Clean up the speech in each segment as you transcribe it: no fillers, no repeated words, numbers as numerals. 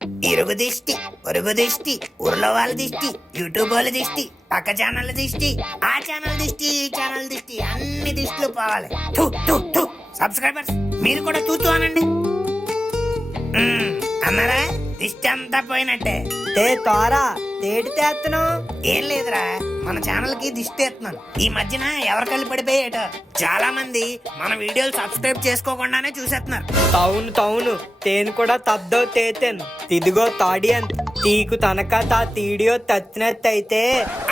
ఇరుగు దిష్టి, పొరుగు దిష్టి, ఊర్లో వాళ్ళ దిష్టి, యూట్యూబ్ వాళ్ళ దిష్టి, పక్క ఛానల్ దిష్టి, ఆ ఛానల్ దిష్టి, ఈ ఛానల్ దిష్టి, అన్ని దిష్టిలు పోవాలి. సబ్స్క్రైబర్స్ మీరు కూడా తూతూ అనండి. అన్నారా? దిష్టి అంతా పోయినట్టే. తోరా తేటి తేస్తున్నావు? ఏం లేదురా, మన ఛానల్ కి దిష్టి ఎత్తున్నాను. ఈ మధ్యన ఎవరి కళ్ళు పడిపోయేట చాలా మంది మన వీడియోలు సబ్స్క్రైబ్ చేసుకోకుండానే చూసేస్తున్నారు. తౌను తేను కూడా తద్దో తేతేను తిదిగో తాడియన్ తీకు తనక తా తీడియో తచ్చినట్టయితే.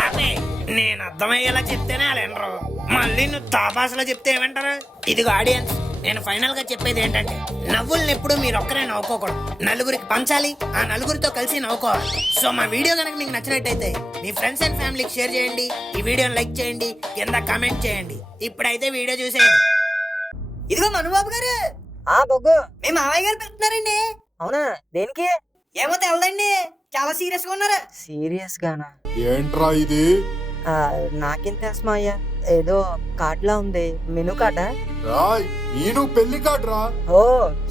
అదే నేను అర్థమయ్యేలా చెప్తేనే అలా వినరు. మళ్ళీ నువ్వు తాపాసలో చెప్తే ఏమంటారు? ఇదిగో ఆడియన్స్, నేను ఫైనల్ గా చెప్పేది ఏంటంటే, నవ్వుల్ని ఎప్పుడు మీరు ఒక్కరే నవ్వుకోకూడదు, నలుగురికి పంచాలి, ఆ నలుగురితో కలిసి నవ్వుకోవాలి. సో మా వీడియో కనుక మీకు నచ్చినట్టయితే మీ ఫ్రెండ్స్ అండ్ ఫ్యామిలీకి షేర్ చేయండి, ఈ వీడియోని లైక్ చేయండి, కింద కామెంట్ చేయండి. ఇప్పుడైతే వీడియో చూసేయండి. ఇదిగో మనుబాబు గారు. బొగ్గు మీ మావయ్య గారు పెడుతున్నారండి. అవునా? దేనికి? ఏమో తెలదండి, చాలా సీరియస్ గా ఉన్నారు. సీరియస్ గానా? ఏంట్రా ఇది? నాకేం తెలుసు మాయ్య, ఏదో కార్డ్ లా ఉంది. మెనూ కార్డా? రాయ్, నేను పెళ్లి కార్డ్రా. ఓ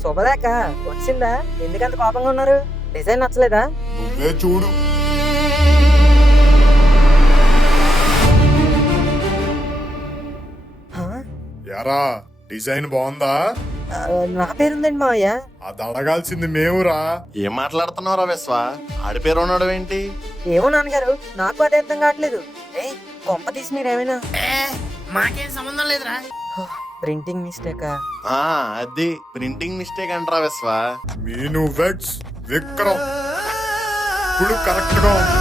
శుభలేక వచ్చిందా? ఎందుకంత కోపంగా ఉన్నారు? డిజైన్ నచ్చలేదా? నువ్వే చూడు. యారా, డిజైన్ బాగుందా? నా పేరుందండి మావయ్య. అది అడగాల్సింది మేమురా. ఏం మాట్లాడుతున్నావురా విశ్వ? ఆడి పేరు ఉన్నాడు ఏంటి? ఏమో నాన్నగారు, నాకు అదే అర్థం కావట్లేదు. కొంప తీసి మీరేమైనా? మాకేం సంబంధం లేదురా. ప్రింటింగ్ మిస్టేకా? అది ప్రింటింగ్ మిస్టేక్ అంటారా విశ్వ? మీను వెట్స్ విక్రమ్ ఇప్పుడు కరెక్ట్ గా ఉంది.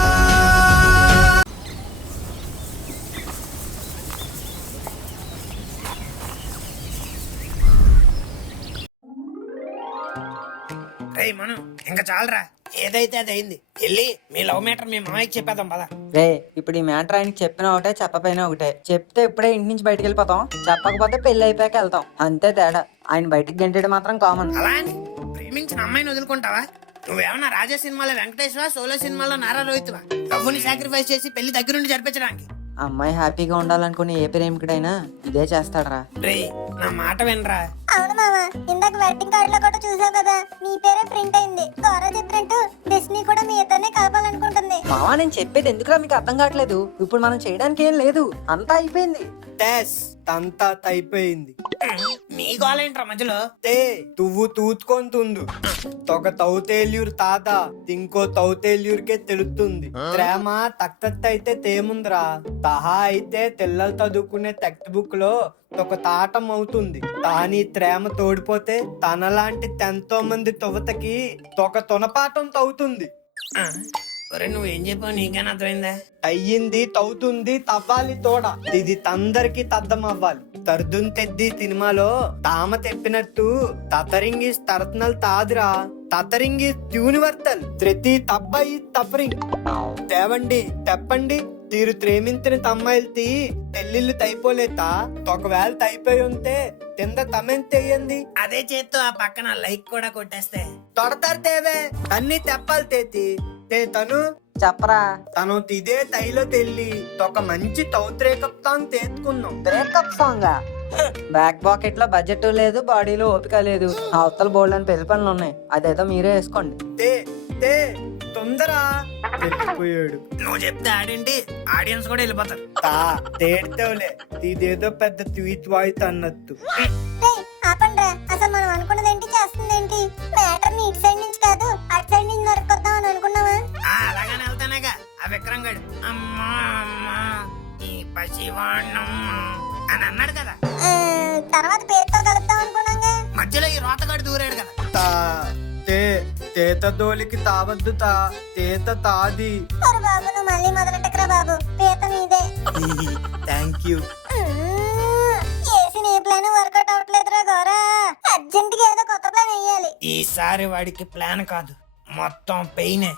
రే మను, ఇంకా చాలరా, ఏదైతే అది అయింది. వెళ్ళి మీ లవ్ మ్యాటర్ మీ మామయ్యకి చెప్పేద్దాం పదా. రే, ఇప్పుడు ఈ మ్యాటర్ ఆయనకి చెప్పిన ఒకటే, చెప్పపోయినా ఒకటే. చెప్తే ఇప్పుడే ఇంటి నుంచి బయటకు వెళ్ళిపోతాం, చెప్పకపోతే పెళ్లి అయిపోయాక వెళ్తాం, అంతే తేడా. ఆయన బయటికి గంటేయడం మాత్రం కామన్. అలా అని ప్రేమించిన అమ్మాయిని వదులుకుంటావా? నువ్వేమన్నా రాజా సినిమాలో వెంకటేశ్వర, సోలో సినిమాలో నారా రోహిత్వా? లవ్వుని సాక్రిఫైస్ చేసి పెళ్లి దగ్గరుండి జరిపించడానికి. అమ్మాయి హ్యాపీగా ఉండాలనుకునే ఏ ప్రేమికుడైనా ఇదే చేస్తాడరా. రే, నా మాట వినరా. అవును మామ, ఇందాక వెడ్డింగ్ కార్డ్ లో కూడా చూసావు కదా, మీ పేరే ప్రింట్ అయింది. గౌరవ చెప్పినట్టు డెస్టినీ కూడా మీ ఇద్దరినే కలపాలనుకుంటుంది. మావా, నేను చెప్పేది ఎందుకురా మీకు అర్థం కావట్లేదు? ఇప్పుడు మనం చేయడానికి ఏం లేదు, అంతా అయిపోయింది. అంతా అయిపోయింది. మీ గోలేంట్రా మధ్యలో? తువ్వు తూతుకొని తుందు తొక తౌతేల్యూరు తాత ఇంకో తౌతేల్యూరికే తెలుస్తుంది. ప్రేమ తక్తత్ అయితే తేముందిరా, తహా అయితే తెల్లలు చదువుకునే టెక్స్ట్ బుక్ లో ఒక తాటం అవుతుంది. కానీ ప్రేమ తోడిపోతే తనలాంటి ఎంతో మంది తువతకి ఒక తొనపాఠం తవ్వుతుంది. ఒరే, నువ్వేం చెప్పావు నీకేనా అర్థమైందా? అయ్యింది తవ్వుతుంది, తవ్వాలి తోడ. ఇది తందరికి తద్దం అవ్వాలి. తర్దున్ తెద్ది సినిమాలో తామ తెప్పినట్టు తతరింగ్ ఇస్ తరతనల్ తాదిరా, తతరింగ్ ఇస్ యూనివర్సల్. ప్రతి తబ్బాయి తఫరింగ్ తేవండి తెప్పండి. తీరు ప్రేమించిన తమ్మాయిల్తి తెల్లిళ్ళు తైపోలేతా, ఒకవేళ తైపోయి ఉంటే కింద తమెంత తెయ్యండి. అదే చేత్తో ఆ పక్కన లైక్ కూడా కొట్టేస్తే తొడతారు తేవే అన్ని తెప్పాలి తేతి తను చెప్పరా. తను ఇదే తైలో తెల్లి ఒక మంచి బ్రేకప్ సాంగ్ తేసుకున్నాం. Breakup song? బ్యాక్ పాకెట్ లో బడ్జెట్ లేదు, బాడీలో ఓపిక లేదు, అవతల బోల్డ్ అని పెళ్లి పనులు ఉన్నాయి. అదేదో మీరే వేసుకోండి. తొందర వెళ్ళిపోయాడు. నువ్వు చెప్తే ఆడేంటి, ఆడియన్స్ కూడా వెళ్ళిపోతారు. తేడుతావులే, ఇదేదో పెద్ద ట్వీట్ వాయిస్ అన్నట్టు. ఆపండ్రా, అసలు మనం అనుకున్నదేంటి చేస్తుందేంటి? మ్యాటర్ ని ఇటు సైడ్ నుంచి కాదు అటు సైడ్ నుంచి నరుకొద్దాం అని అనుకున్నావా? అలాగానే వెళ్తానేగా ఆ విక్రమ్ గడు. అమ్మా అమ్మా ఈ పసివాణ్ణమ్మా అని అన్నాడు కదా. తర్వాత పేరుతో కలుద్దాం అనుకున్నాగా, మధ్యలో ఈ రోతగాడు దూరాడు కదా. తేత దోలికి తావద్దు తేత తాది. బాబు నువ్వు మళ్ళీ మొదలెట్టకరా బాబు, పీత మీదే. Thank you. చేసిన ఏ ప్లాన్ వర్కౌట్ అవట్లేదురా గౌరా, అర్జెంట్ గా ఏదో కొత్త ప్లాన్ వేయాలి. ఈసారి వాడికి ప్లాన్ కాదు, మొత్తం పెయినే.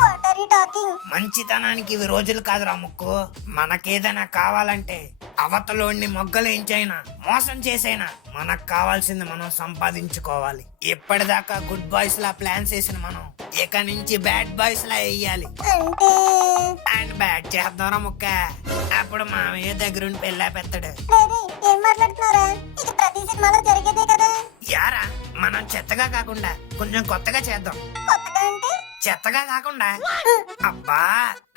What are you talking? మంచితనానికి ఇవి రోజులు కాదురా ముక్కు. మనకేదైనా కావాలంటే అవతలోని మొగ్గలేంచైనా మోసం చేసైనా మనకు కావాల్సింది మనం సంపాదించుకోవాలి. ఇప్పటిదాకా గుడ్ బాయ్స్ లా ప్లాన్స్ వేసిన మనం ఇక నుంచి బ్యాడ్ బాయ్స్ లా వేయాలి. అంటే అండ్ బ్యాడ్ చేద్దాంరా ముక్క. అప్పుడు మామయ్య దగ్గరుండి పెళ్ళా పెత్తడు. ఏం మాట్లాడుతున్నారా? ఇది ప్రతి సినిమాలో జరిగేదే కదా. యారా, మనం చెత్తగా కాకుండా కొంచెం కొత్తగా చేద్దాం. కొత్తగా అంటే చెత్తగా కాకుండా. అబ్బా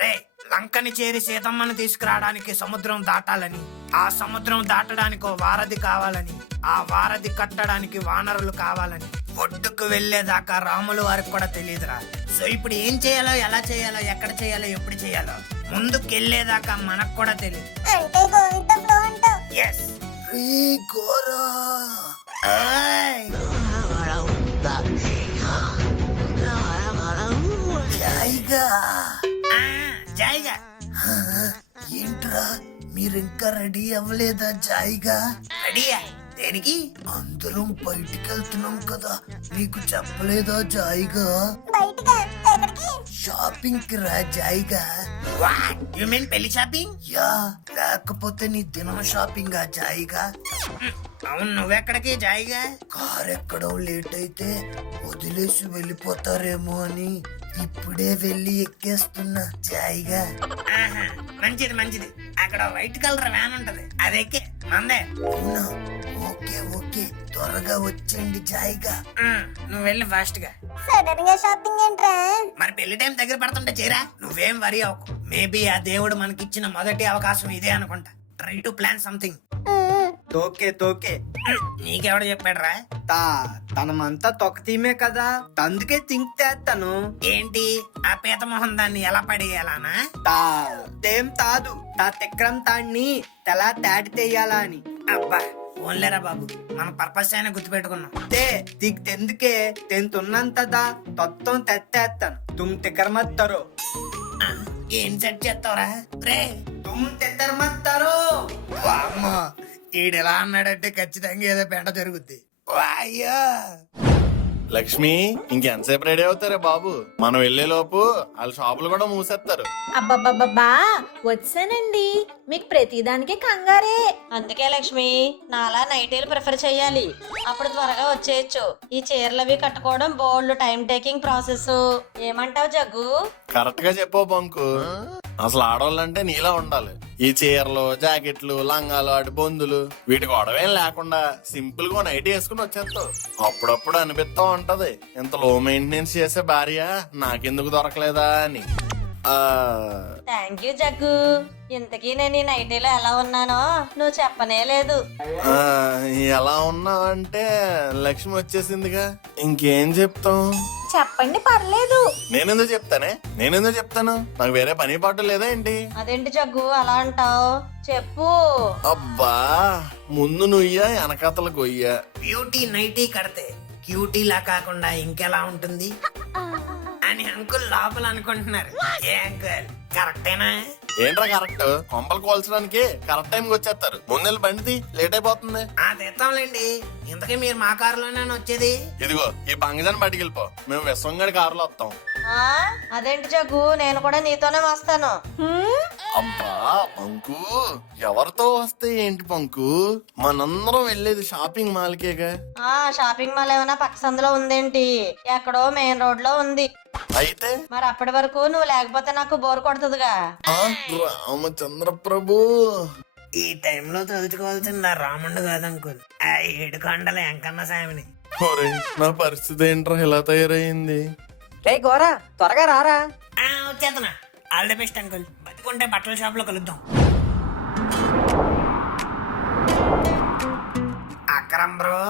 రే, లంకని చేరి సీతమ్మను తీసుకురావడానికి సముద్రం దాటాలని, ఆ సముద్రం దాటడానికి ఓ వారధి కావాలని, ఆ వారధి కట్టడానికి వానరులు కావాలని, ఒడ్డుకు వెళ్లేదాకా రాములు వారికి కూడా తెలియదురా. సో ఇప్పుడు ఏం చేయాలో, ఎలా చేయాలో, ఎక్కడ చేయాలో, ఎప్పుడు చేయాలో ముందుకెళ్లేదాకా మనకు కూడా తెలియదు. అంటే గోవింద ఫ్లో అంటావు. ఎస్ గోరా. ఏయ్! జాయిగా. ఆ, జాయిగా. హా, ఏంట్రా మీరింకా రెడీ అవ్వలేదా? జాయిగా రెడీయా? దేనికి? అందరం బయటికి వెళ్తున్నాం కదా, నీకు చెప్పలేదా జాయిగా? బయటికా? ఎక్కడికి? షాపింగ్ కి రా జాయిగా. వాట్ యు మీన్ పెళ్లి షాపింగ్? యా, లేకపోతే నీ దినం షాపింగ్ ఆ జాయిగా. అవును, నువ్వెక్కడికి జాయిగా? కార్ ఎక్కడం లేట్ అయితే వదిలేసి వెళ్ళిపోతారేమో అని ఇప్పుడే వెళ్ళి ఎక్కేస్తున్నా జాయిగా. ఆహా, మంచిది మంచిది. అక్కడ వైట్ కలర్ వ్యాన్ ఉంటది, అది ఎక్కే మందే. అవునా? ఓకే ఓకే, త్వరగా వచ్చేయండి జాయిగా. నువ్వు వెళ్ళి ఫాస్ట్ గా. సడన్ గా షాపింగ్ ఏంట్రా? మరి పెళ్లి టైం దగ్గర పడుతుంటే చేరా. నువ్వేం వరి అవ్వకు. మేబీ ఆ దేవుడు మనకిచ్చిన మొదటి అవకాశం ఇదే అనుకుంటా. Try to plan something. తోకే తోకే. నీకెవడు చెప్పాడురా? తనమంతా తొక్కతీమే కదా, అందుకే థింక్ చేస్తాను. ఏంటి ఆ పీత మొహం దాన్ని ఎలా పడేయాలనా? తేం తాదు తెక్రం తాడిని తెలా తాడి తెయ్యాలా అని. అబ్బా ఓన్లేరా బాబు, మన పర్పస్ అయినా గుర్తుపెట్టుకున్నాం. దిక్ తెందుకే తెంతున్నంతదా తొత్తం తెత్తేస్తాను. తుమ్ తిక్కరమత్తరో. ఏం సెట్ చేస్తావురా రే? తుమ్ తిక్కరమత్తరో. వామ్మో, ఈడెలా అన్నాడంటే ఖచ్చితంగా ఏదో పెంట జరుగుద్ది. వాయ్యో. లక్ష్మి, ఇంకెంతసేపు రెడీ అవుతారే బాబు? మనం వెళ్లే లోపు వాళ్ళ షాపులు కూడా మూసేస్తారు. అబ్బబ్బబ్బబ్బా, వచ్చానండి. మీకు ప్రతిదానికి కంగారే. అందుకే లక్ష్మి, నాలా నైటీలు ప్రిఫర్ చేయాలి. అప్పుడు త్వరగా వచ్చేయచ్చు. ఈ చీరలు అవి కట్టుకోవడం బోల్డ్ టైం టేకింగ్ ప్రాసెస్. ఏమంటావు జగ్గు? కరెక్ట్ గా చెప్పావు బంకు. అసలు ఆడవాళ్ళంటే నీలా ఉండాలి. ఈ చీరలు, జాకెట్లు, లంగాలు, అటు బొందులు, వీటి గొడవేం లేకుండా సింపుల్ గా నైట్ వేసుకుని వచ్చేస్తావు. అప్పుడప్పుడు అనిపిస్తా ఉంటది, ఇంత లో మెయింటెనెన్స్ చేసే భార్య నాకెందుకు దొరకలేదా అని. Thank you Jaggu. ఇంతకీ నేను ఈ నైటీలో ఎలా ఉన్నానో నువ్వు చెప్పనే లేదు. ఎలా ఉన్నావు అంటే లక్ష్మి వచ్చేసిందిగా, ఇంకేం చెప్తాం? చెప్పండి, పర్లేదు. నేనెందుకు చెప్తాను? నాకు వేరే పని పాటు లేదా ఏంటి? అదేంటి జగ్గు అలా అంటావు? చెప్పు. అబ్బా, ముందు నుయ్యా వెనకాతల గొయ్యా. బ్యూటీ నైటీ కడితే క్యూటీ లా కాకుండా ఇంకెలా ఉంటుంది అని అంకుల్ లోపల అనుకుంటున్నారు. ఏ అంకుల్ కరెక్టేనా? ఏంట్రా కరెక్ట్? కొంపలు కోల్చడానికి కరెక్ట్ టైంకి వచ్చేస్తారు. ముందెళ్ళి బండిది, లేట్ అయిపోతుంది. తెస్తాంలేండి. ఇంతకీ మీరు మా కారులోనే వచ్చేది? ఇదిగో ఈ బంగజాన్ని పట్టుకెళ్ళిపో, మేము విశ్వంగడి కారులో వస్తాం. అదేంటి జగ్గు, నేను కూడా నీతోనే వస్తాను. అబ్బా పంకు, ఎవరితో వస్తే ఏంటి పంకు? మనందరం వెళ్ళేది షాపింగ్ మాల్కేగా. షాపింగ్ మాల్ ఏమైనా పక్క సందులో ఉందేంటి? ఎక్కడో మెయిన్ రోడ్ లో ఉంది. అయితే మరి అప్పటి వరకు నువ్వు లేకపోతే నాకు బోర్ కొడుతుందిగా. రామచంద్ర ప్రభు, ఈ టైంలో చదువుకోవాల్సింది ఆ రాముండు కాదు అంకుల్, ఆ 7 కొండల ఎంకన్న సామిని. నా పరిస్థితి ఏంట్రా ఇలా తయారైంది? రే గోరా, త్వరగా రారా. వచ్చేతనా? All the best uncle. బతికుంటే బట్టల షాప్ లో కలుద్దాం. అక్రమ్ బ్రో.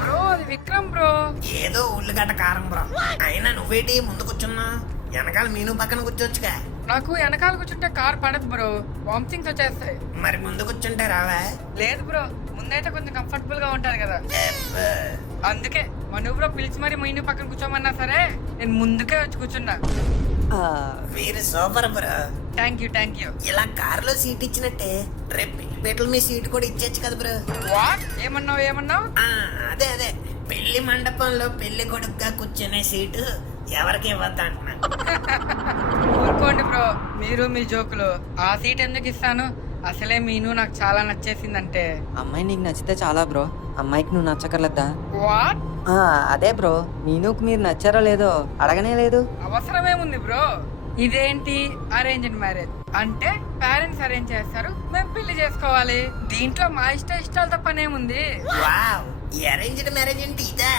బ్రో అది విక్రమ్ బ్రో. ఏదో ఉల్లిగడ్డ కారం బ్రో. అయినా నువ్వేటి ముందు కూర్చున్నా? వెనకాల మీను పక్కన కూర్చోవచ్చుగా. నాకు వెనకాల కూర్చుంటే కార్ పడదు బ్రో, వామిటింగ్స్ వచ్చేస్తాయి. మరి ముందు కూర్చుంటే రావా? లేదు బ్రో, ముందైతే కొంచెం కంఫర్టబుల్ గా ఉంటారు కదా, అందుకే మను బ్రో పిలిచి మరి మీను పక్కన కూర్చోమన్నా సరే నేను ముందుకే వచ్చి కూర్చున్నా. మీరు సూపర్ బ్రో. Thank you. ఇలా కారులో సీట్ ఇచ్చినట్టే రేపు పెళ్లి మీ సీట్ కూడా ఇచ్చేచ్చు కదా బ్రో. వాట్? ఏమన్నావు? అదే పెళ్లి మండపంలో పెళ్లి కొడుకుగా కూర్చునే సీటు ఎవరికి ఇవ్వద్దు అంటున్నా. ఊరుకోండి బ్రో, మీరు మీ జోకులు. ఆ సీట్ ఎందుకు ఇస్తాను? అసలే మీను నాకు చాలా నచ్చేసిందంటే. అమ్మాయి నీకు నచ్చితే చాలా బ్రో, అమ్మాయికి నువ్వు నచ్చకర్లేదా? వాట్? అదే బ్రో, మీనుకు మీరు నచ్చారో లేదో అడగనే లేదు. అవసరమేముంది బ్రో? ఇదేంటి అరేంజ్డ్ మ్యారేజ్ అంటే? పేరెంట్స్ అరేంజ్ చేస్తారు, మేము పెళ్లి చేసుకోవాలి. దీంట్లో మా ఇష్టాలతో పనేముంది? వావ్, ఈ అరేంజ్డ్ మ్యారేజ్ అంటే ఇదా?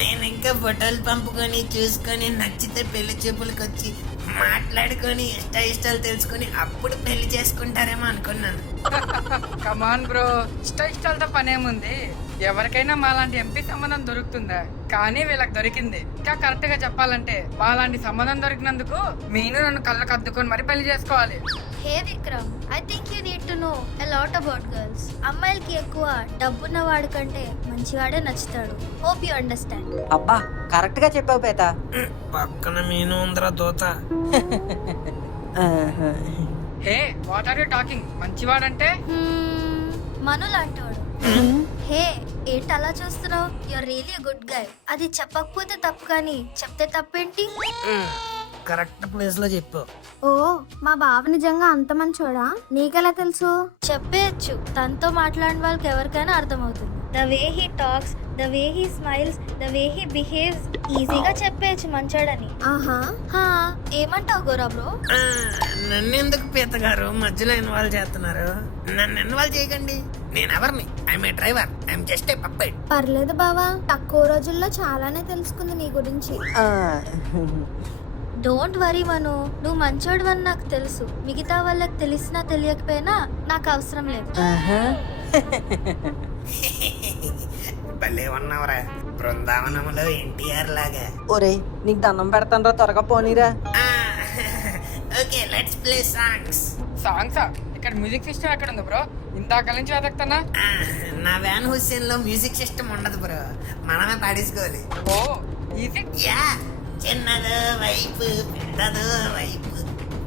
నేను ఇంకా ఫోటోలు పంపుకొని చూసుకొని నచ్చితే పెళ్లి చూపులకు వచ్చి మాట్లాడుకొని ఇష్టాలు తెలుసుకొని అప్పుడు పెళ్లి చేసుకుంటారేమో అనుకున్నాను. కమాన్ బ్రో, ఇష్టాలతో పనేముంది? ఎవరికైనా మాలాంటి ఎంపీ సంబంధం దొరుకుతుందా? కానీ వీళ్ళకి దొరికింది. ఇంకా కరెక్ట్ గా చెప్పాలంటే మాలాంటి సంబంధం దొరికినందుకు మీను నన్ను కళ్ళకు అద్దుకొని మరి పెళ్లి చేసుకోవాలి. Hey Vikram, I think you need to know a lot about girls. అమ్మాయిలకి ఎక్కువ డబ్బున్న వాడి కంటే మంచివాడే నచ్చుతాడు. Hope you understand. అబ్బా కరెక్ట్ గా చెప్పావు పేత. పక్కన మీను ఉందరా దోత. Hey, what are you talking? మంచివాడంటే మను లాంటోడు. హే, ఏంటి అలా చూస్తున్నావు? You're really good guy. అది చెప్పకపోతే తప్పు, కానీ చెప్తే తప్పేంటి? కరెక్ట్ ప్లేస్ లో చెప్పు. ఓ, మా బావ నిజంగా అంత మంచోడా? నీకెలా తెలుసు? చెప్పేయచ్చు, తనతో మాట్లాడిన వాళ్ళకి ఎవరికైనా అర్థమవుతుంది. The way he talks, the way he smiles, the way he behaves, ఈజీగా చెప్పేయచ్చు మంచోడని. ఆహా, ఏమంటావు గోరా బ్రో? నన్ను ఎందుకు పీత గారు మధ్యలో ఇన్వాల్వ్ చేస్తున్నారు? నన్ను ఇన్వాల్వ్ చేయకండి. నేను ఎవరిని? I'm a driver, I'm just a puppet. పర్లేదు బావా, తక్కువ రోజుల్లో చాలానే తెలుసుకుంది నీ గురించి. డోంట్ వరీ మను, నువ్వు మంచోడువని నాకు తెలుసు. మిగతా వాళ్ళకి తెలిసినా తెలియకపోయినా నాకు అవసరం లేదు. భలే ఉన్నావురా, బృందావనంలో ఎన్టీఆర్ లాగా. ఒరే నీకు దండం పెడతాను, త్వరగా పోనీరా. Okay, let's play songs. సాంగ్సా? ఇక్కడ మ్యూజిక్ సిస్టమ్ ఎక్కడ ఉంది బ్రో? ఇందాక నుంచి వెతకుతానా. నా వ్యాన్ హుస్సేన్ లో మ్యూజిక్ సిస్టమ్ ఉండదు బ్రో, మనమే పాడేసుకోవాలి. ఓ, ఈజీ. యా, చిన్నదో వైపు పెద్దదో వైపు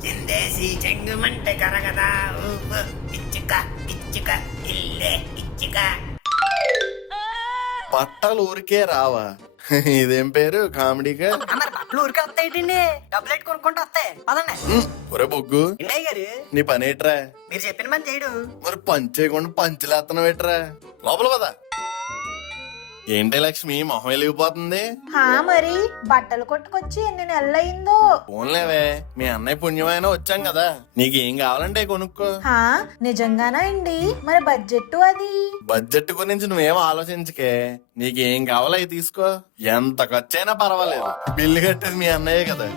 చిందేసి చెంగుమంటే కరగదా ఊపు ఇచ్చుక ఇచ్చుక ఇల్లే ఇచ్చుక. పట్టాలు ఊరికే రావా? ఇదేం పేరు కామెడీగా? మరి బట్టలు ఊరికే వస్తాయండి, డబ్బులు ఎట్టు కొనుక్కుంటూ వస్తాయి. పదండి. ఒరే బొగ్గు, ఇండయ్య గారు నీ పని ఏట్రా? మీరు చెప్పిన పని చేయడం. మరి పంచ్ చేయకుండా పంచులేస్తున్నావు ఏట్రా? లోపల పద. ఏంటి లక్ష్మి మొహం వెలిగిపోతుంది? మరి బట్టలు కొట్టుకొచ్చి ఎన్ని నెలలయిందో. ఫోన్లేవే, మీ అన్నయ్య పుణ్యమైన వచ్చాం కదా, నీకేం కావాలంటే కొనుక్కో. నిజంగానా అండి? మరి బడ్జెట్ అది? బడ్జెట్ గురించి నువ్వేం ఆలోచించకే, నీకేం కావాలో అవి తీసుకో. ఎంత ఖర్చైనా పర్వాలేదు, బిల్లు కట్టేది మీ అన్నయ్యే కదా.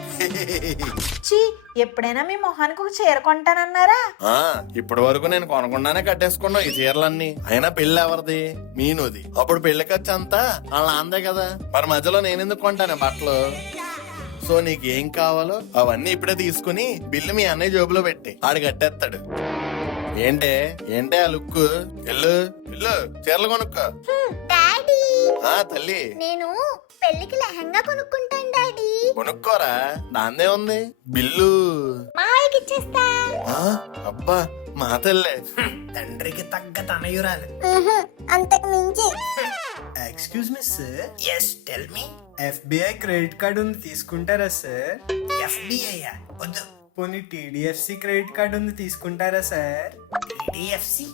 ఛీ, ఎప్పుడైనా మీ మొహానికి ఒక చీర కొంటానన్నారా? ఇప్పటి వరకు నేను కొనకుండానే కట్టేసుకున్నా ఈ చీరలన్నీ. అయినా పెళ్లి ఎవరిది? మీనుది. అప్పుడు పెళ్లి ఖర్చు అంతా వాళ్ళ అందే కదా, మరి మధ్యలో నేనెందుకు కొంటానే బట్టలు? సో నీకేం కావాలో అవన్నీ ఇప్పుడే తీసుకుని బిల్లు మీ అన్నయ్య జోబులో పెట్టి ఆడు కట్టేస్తాడు. ఏంటే ఏంటే ఆ లుక్? ఎల్లు ఇల్లు చీరలు కొనుక్కో. డాడీ, తల్లి, నేను పెళ్లికి లెహంగా కొనుక్కుంటాను డాడీ. కొనుక్కోరా, దాందే ఉంది. బిల్లు మావయ్యకి ఇచ్చేస్తా. అబ్బా మా తల్లే. తండ్రికి తగ్గ తనయురాలు. అంతకు మించి. Excuse me sir, yes tell me. FBI credit card ఉంది, తీసుకుంటారా సార్? ఎఫ్బిఐ వద్దు. పోనీ టీడీఎఫ్సి క్రెడిట్ కార్డు ఉంది, తీసుకుంటారా సార్? DFC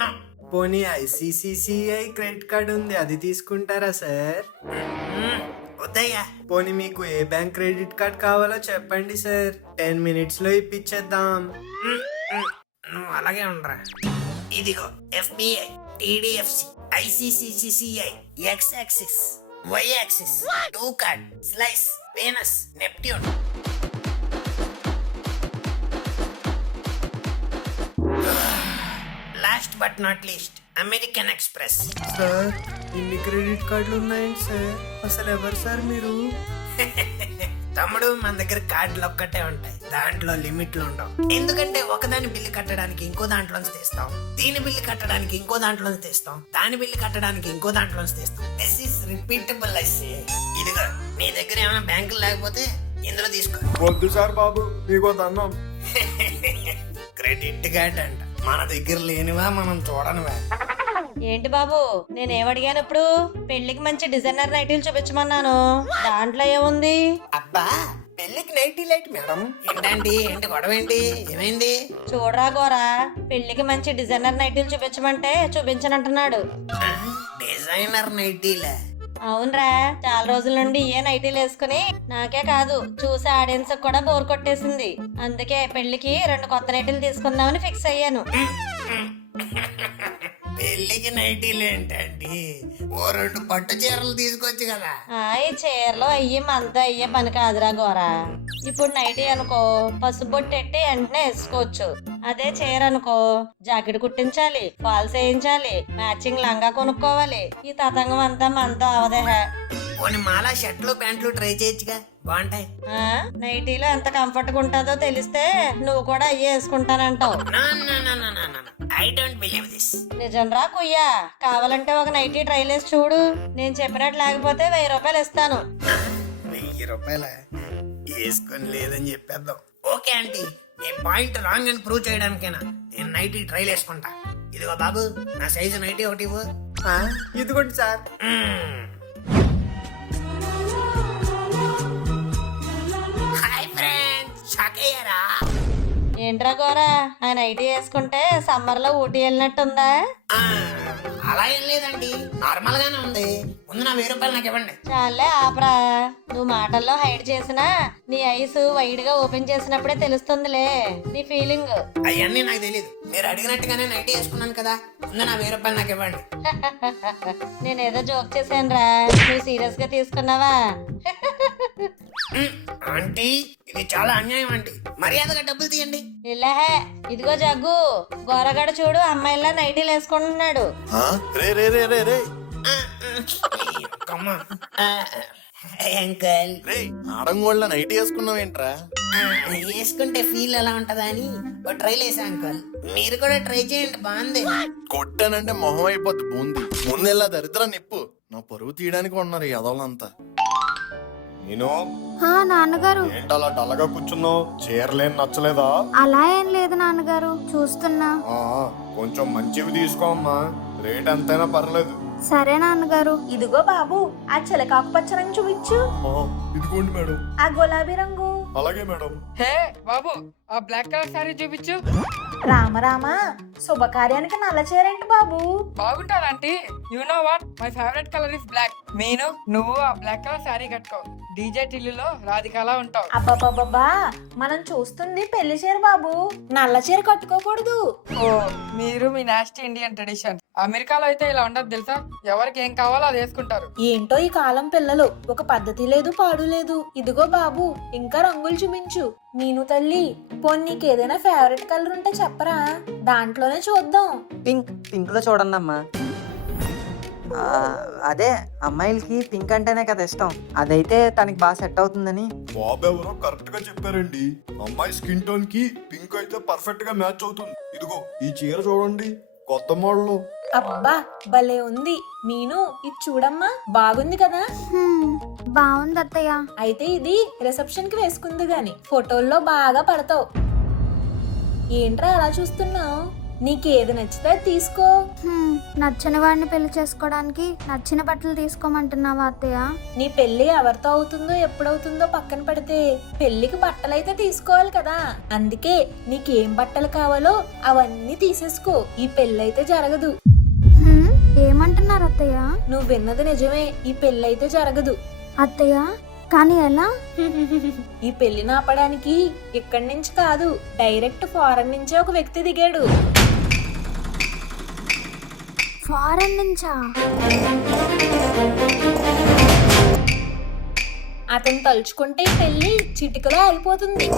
no. పోనీ ఐసిసిసిఐ క్రెడిట్ కార్డు ఉంది, అది తీసుకుంటారా సార్? వద్దయ్యా. పోనీ మీకు ఏ బ్యాంక్ క్రెడిట్ కార్డ్ కావాలో చెప్పండి సార్, 10 minutes లో ఇప్పించేద్దాం. నువ్వు అలాగే ఉండరా. ఇదిగో FBI, TDFC, ICCCCI, X axis, Y axis, 2 card, Slice, Venus, Neptune. Last but not least American Express. Sir ఇన్ని క్రెడిట్ కార్డులు ఉన్నాయండి సార్, అసలు ఎవరు సార్ మీరు? తమ్ముడు, మన దగ్గర కార్డులు ఒక్కటే ఉంటాయి, దాంట్లో లిమిట్లు ఉండవు. ఎందుకంటే ఒకదాని బిల్లు కట్టడానికి ఇంకో దాంట్లోంచి తీస్తాం, దీని బిల్లు కట్టడానికి ఇంకో దాంట్లోంచి తీస్తాం, దాని బిల్లు కట్టడానికి ఇంకో దాంట్లోంచి తీస్తాం. This is repeatable. ఇదిగో నీ దగ్గర ఏమైనా బ్యాంకులు లేకపోతే ఇందులో తీసుకో. వద్దు సార్ బాబు, మీకు దండం. క్రెడిట్ కార్డ్ అంట, మన దగ్గర లేనివా మనం చూడనివా? ఏంటి బాబు, నేనేమడిగాను ఇప్పుడు? పెళ్లికి మంచి డిజైనర్ నైటీలు చూపించమన్నాను, దాంట్లో ఏముంది? అబ్బా, పెళ్లికి నైటీ లైట్ మేడం. ఏంటండి, ఏంటి గొడవ ఏంటి? ఏమైంది? చూడరా గోరా, పెళ్లికి మంచి డిజైనర్ నైటీలు చూపించమంటే చూపించనంటున్నాడు. డిజైనర్ నైటీలే? అవునరా, చాలా రోజుల నుండి ఏ నైటీలు వేసుకుని నాకే కాదు చూసే ఆడియన్స్ కూడా బోర్ కొట్టేసింది. అందుకే పెళ్లికి 2 కొత్త నైటీలు తీసుకుందామని ఫిక్స్ అయ్యాను. పెళ్ళికి నైటీలు ఏంటండి? ఓ 2 పట్టు చీరలు తీసుకొచ్చు కదా. ఈ చీరలో అయ్యి మనతో అయ్యే పని కాదురా గోరా. ఇప్పుడు నైటీ అనుకో పసుబొట్టెట్టి వెంటనే వేసుకోవచ్చు. అదే చీర అనుకో జాకెట్ కుట్టించాలి, ఫాల్స్ వేయించాలి, మ్యాచింగ్ లంగా కొనుక్కోవాలి. ఈ తతంగం అంతా మనతో అవదే. పోనీ మాలా షర్ట్లు ప్యాంట్లు ట్రై చేయొచ్చుగా, బాగుంటాయి. నైటీలో ఎంత కంఫర్ట్ గా ఉంటుందో తెలిస్తే నువ్వు కూడా అయ్యే వేసుకుంటానంటావు. I don't believe this. నిజం రా కుయ్యా, కావాలంటే ఒక నైటీ ట్రైల్ వేసి చూడు. నేను చెప్పినట్టు లేకపోతే 1000 రూపాయలు ఇస్తాను. 1000 రూపాయల వేసుకొని లేదని చెప్పేద్దాం. ఓకే ఆంటీ, నీ పాయింట్ రాంగ్ అని ప్రూవ్ చేయడానికేనా నేను నైటీ ట్రైల్ వేసుకుంటా. ఇదిగో బాబు, నా సైజు నైటీ ఒకటి ఇవ్వు. ఇదిగోండి సార్. హాయ్ ఫ్రెండ్స్, షాక్ అయ్యారా? ఏంట్రా గోరా, ఆ నైటీ వేసుకుంటే సమ్మర్ లో ఊటీ వెళ్ళినట్టుందా? అలా ఏం లేదండి, నార్మల్ గానే ఉంది. ముందు నా 1000 రూపాయలు నాకు ఇవ్వండి. చాలే ఆపరా, నువ్వు మాటల్లో హైడ్ చేసినా నీ ఐస్ వైడ్ గా ఓపెన్ చేసినప్పుడే తెలుస్తుందిలే నీ ఫీలింగ్. అవన్నీ నాకు తెలియదు. మీరు అడిగినట్టుగానే నైటీ వేసుకున్నాను కదా, ముందు నా 1000 రూపాయలు నాకు ఇవ్వండి. నేనేదో జోక్ చేశాను రా, నువ్వు సీరియస్ గా తీసుకున్నావా? ఆంటీ, ఇది చాలా అన్యాయం ఆంటీ. మర్యాదగా డబ్బులు తీయండి. ఇలాహే, ఇదిగో జగ్గు, గోరగాడు చూడు అమ్మాయిలా నైటీలు వేసుకుంటున్నాడు. రే రే రే రే రే అంకల్, రే ఆడంగోళ్ళ నైట్ వేసుకున్నావేంట్రా? వేసుకుంటే ఫీల్ ఎలా ఉంటదా అని ఓ ట్రైల్ వేసా అంకల్. మీరు కూడా ట్రై చేయండి, బాగుంది. కొట్టానంటే మొహం అయిపోద్ది బూంది. ముందెల్లా దరిద్ర నిప్పు. నా పరువు తీయడానికి ఉన్నారు ఈ అదోళ్ళంతా. నేను నాన్నగారు, ఏంటలా డల్లగా కూర్చున్నావు? చీరలేం నచ్చలేదా? అలా ఏం లేదు నాన్నగారు, చూస్తున్నా. కొంచెం మంచివి తీసుకో అమ్మా, రేట్ ఎంతైనా పర్లేదు. సరే నాన్నగారు. ఇదిగో బాబు, ఆ చిలకాకు పచ్చ రంగు చూపించు. ఇదిగోండి మేడం. ఆ గులాబీ రంగు. అలాగే మేడం. హే బాబు, ఆ బ్లాక్ కలర్ సారీ చూపించు. రామ శుభకార్యానికి నల్ల చీరేంటి బాబు? బాగుంటారంటీ. You know what, my favourite colour is black. Meenu, నువ్వు ఆ బ్లాక్ కలర్ సారీ కట్టుకో. డీజే టిల్లులో రాధికలా ఉంటావు. అబ్బాబాబా, మనం చూస్తుంది పెళ్లి చీర బాబు, నల్ల చీర కట్టుకోకూడదు. ఓ, మీరు మీ నాస్టీ ఇండియన్ ట్రెడిషన్. అమెరికాలో అయితే ఇలా ఉండదు తెలుసా, ఎవరికి ఏం కావాలో అది వేసుకుంటారు. ఏంటో ఈ కాలం పిల్లలు, ఒక పద్ధతి లేదు పాడు లేదు. ఇదిగో బాబు, ఇంకా రంగులు చూపించు. మీను తల్లి, పోనీ నీకేదైనా ఫేవరెట్ కలర్ ఉంటే చెప్పరా, దాంట్లోనే చూద్దాం. పింక్ లో చూడండి అమ్మా. అదే అమ్మాయిలకి పింక్ అంటేనే కదా ఇష్టం. అదైతే తనకి బాగా సెట్ అవుతుందని. బాబు ఎవరో కరెక్ట్ గా చెప్పారండి. అమ్మాయి స్కిన్ టోన్ కి పింక్ అయితే పర్ఫెక్ట్ గా మ్యాచ్ అవుతుంది. ఇదిగో ఈ చీర చూడండి, కొత్త మోడల్. అబ్బా భలే ఉంది. మీను, ఇది చూడమ్మా, బాగుంది కదా? బాగుంది అత్తయ్య. అయితే ఇది రిసెప్షన్ కి వేసుకుంది గాని ఫోటోల్లో బాగా పడతావు. ఏంట్రా అలా చూస్తున్నావు? నీకేది నచ్చితే తీసుకో. నచ్చని వాడిని పెళ్లి చేసుకోవడానికి నచ్చిన బట్టలు తీసుకోమంటున్నావా అత్తయ్య? నీ పెళ్లి ఎవరితో అవుతుందో ఎప్పుడవుతుందో పక్కన పెడితే పెళ్లికి బట్టలైతే తీసుకోవాలి కదా. అందుకే నీకేం బట్టలు కావాలో అవన్నీ తీసేసుకో. ఈ పెళ్ళైతే జరగదు. ఏమంటున్నారు అత్తయ్య? నువ్వు విన్నది నిజమే, ఈ పెళ్ళైతే జరగదు. అత్తయ్య, కానీ ఎలా? ఈ పెళ్లిని ఆపడానికి ఇక్కడి నుంచి కాదు, డైరెక్ట్ ఫారెన్ నుంచే ఒక వ్యక్తి దిగాడు. ఫారెన్ నుంచా? అతను తలుచుకుంటే ఈ పెళ్లి చిటికలో ఆగిపోతుంది.